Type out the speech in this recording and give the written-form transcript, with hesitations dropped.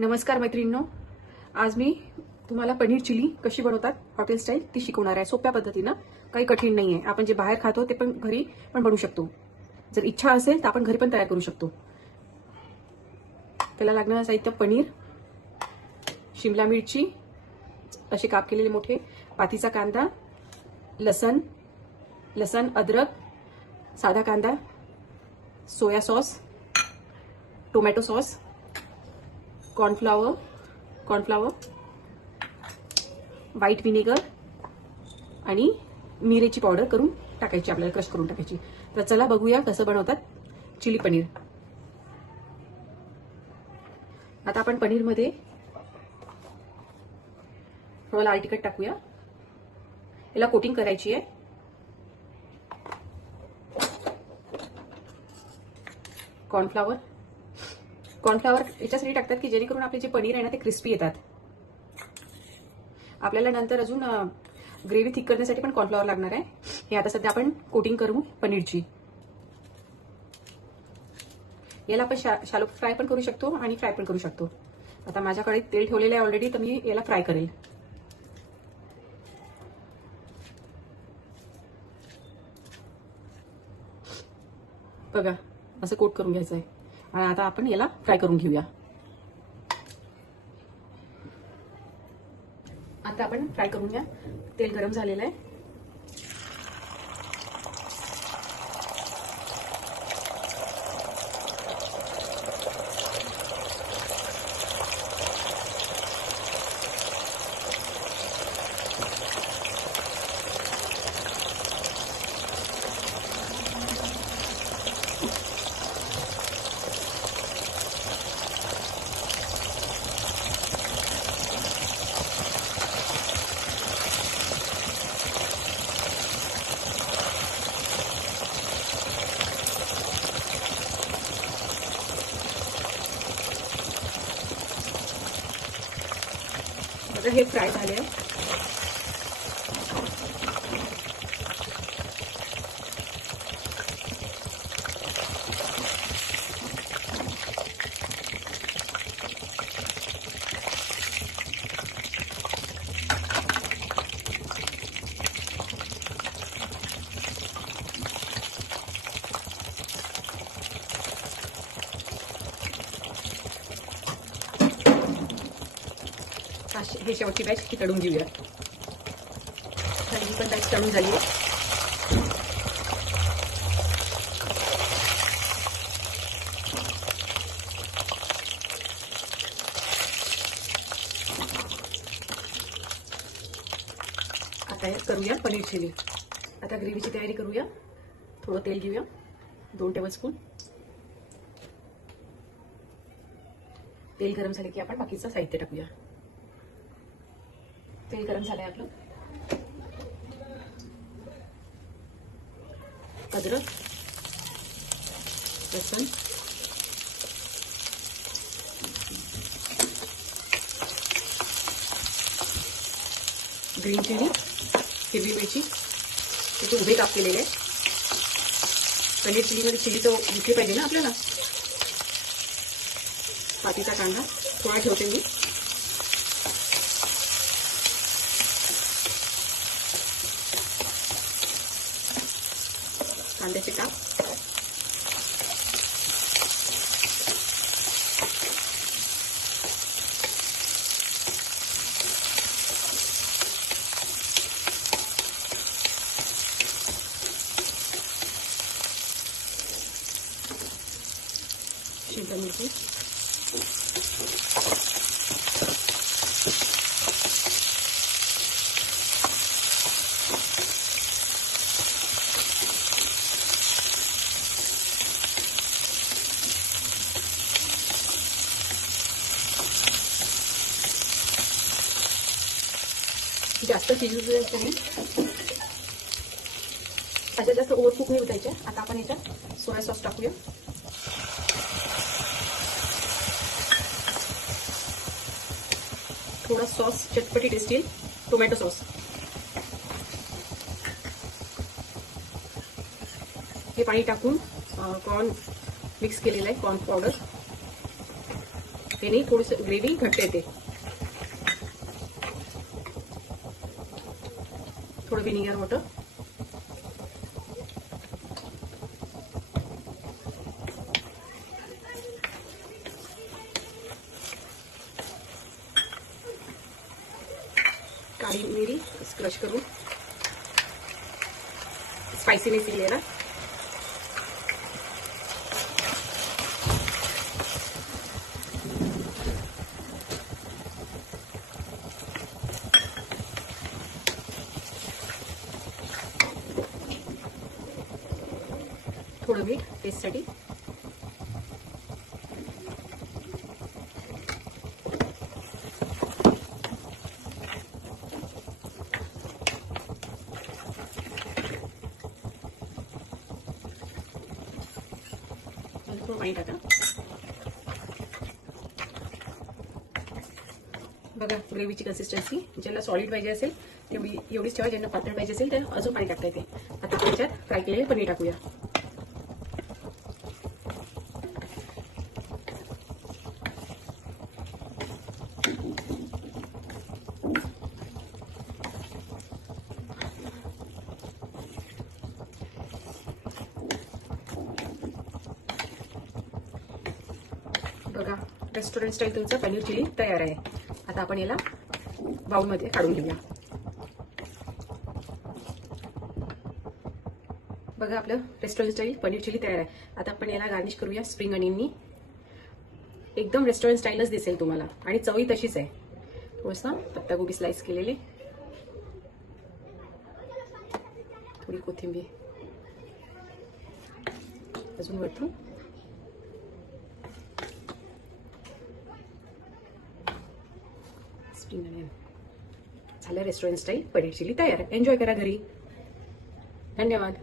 नमस्कार मैत्रिणींनो, आज मी तुम्हाला पनीर चिली कशी बनवतात हॉटेल स्टाईल ती शिकवणार आहे. सोप्या पद्धतीनं, काही कठीण नाही आहे. आपण जे बाहेर खातो ते पण घरी पण बनवू शकतो. जर इच्छा असेल तर आपण घरी पण तयार करू शकतो. त्याला लागणारं साहित्य: पनीर, शिमला मिरची असे काप केलेले मोठे, पातीचा कांदा, लसण, अद्रक, साधा कांदा, soya sauce, tomato sauce, cornflour, white vinegar आणि मिरेची पावडर करून टाकायची, आपल्याला क्रश करून टाकायची. तर चला बघूया कसं बनवतात चिली पनीर. आता आपण पनीरमध्ये थोडं लाल तिखट टाकूया. याला कोटिंग करायची आहे. कॉर्नफ्लावर याच्यासाठी टाकतात की जेणेकरून आपले जे पनीर आहे ना ते क्रिस्पी येतात. आपल्याला नंतर अजून ग्रेव्ही थिक करण्यासाठी पण कॉर्नफ्लॉवर लागणार आहे. हे आता सध्या आपण कोटिंग करू पनीरची. याला आपण शालो फ्राय पण करू शकतो आणि फ्राय पण करू शकतो. आता माझ्याकडे तेल ठेवलेलं आहे ऑलरेडी, तर मी याला फ्राय करेल. बघा, असं कोट करून घ्यायचं आहे. आणि आता आपण याला फ्राय करून घेऊया. आता आपण फ्राय करून घ्या. तेल गरम झालेलं आहे. आता हे फ्राय झाले आहे. हे शेवटची बॅच ही तळून घेऊया. ही पण बॅच तळून झाली आहे. आता करूया पनीर चिली. आता ग्रेव्हीची तयारी करूया. थोडं तेल घेऊया, 2 टेबलस्पून. तेल गरम झाले की आपण बाकीचं साहित्य टाकूया. तेल गरम झालंय आपलं. अद्रक, लसूण, ग्रीन चिली, हिरवी मिरची, त्याचे उभे काप केलेले. पनीर चिलीमध्ये चिली तो दिसली पाहिजे ना आपल्याला. पातीचा कांदा थोडा ठेवते मी. कांद्याचे काप, शिमला मिरची, जास्त शिजू द्यायचं नाही. अशा जास्त ओव्हरकुक नाही होतायच्या. आता आपण याच्यात सोया सॉस टाकूया. थोडा सॉस चटपटी टेस्ट येईल. टोमॅटो सॉस, हे पाणी टाकून कॉर्न मिक्स केलेलं आहे, कॉर्न पावडर. याने थोडीशी ग्रेव्ही घट्ट येते. थोडं विनेगर वॉटर. काळी मिरी क्रश करून स्पायसीनेस येईल ना. थोडं मीठ टेस्टसाठी. थोडं पाणी टाका. बघा ग्रेव्हीची कन्सिस्टन्सी. ज्यांना सॉलिड पाहिजे असेल एवढीच ठेवा. ज्यांना पातळ पाहिजे असेल तर अजून पाणी टाकता येते. आता त्याच्यात फ्राय केलेले पनीर टाकूया. बघा रेस्टॉरंट स्टाईल तुमचं पनीर चिली तयार आहे. आता आपण याला बाउलमध्ये काढून घेऊया. बघा आपलं रेस्टॉरंट स्टाईल पनीर चिली तयार आहे. आता आपण याला गार्निश करूया स्प्रिंग अनियननी. एकदम रेस्टॉरंट स्टाईलच दिसेल तुम्हाला आणि चवही तशीच आहे. थोडंसं पत्तागोबी स्लाइस केलेले, थोडी कोथिंबीर अजून वरतून. स्प्रिंग अनियन झालं. रेस्टॉरंट स्टाईल पनीर चिली तयार. एन्जॉय करा घरी. धन्यवाद.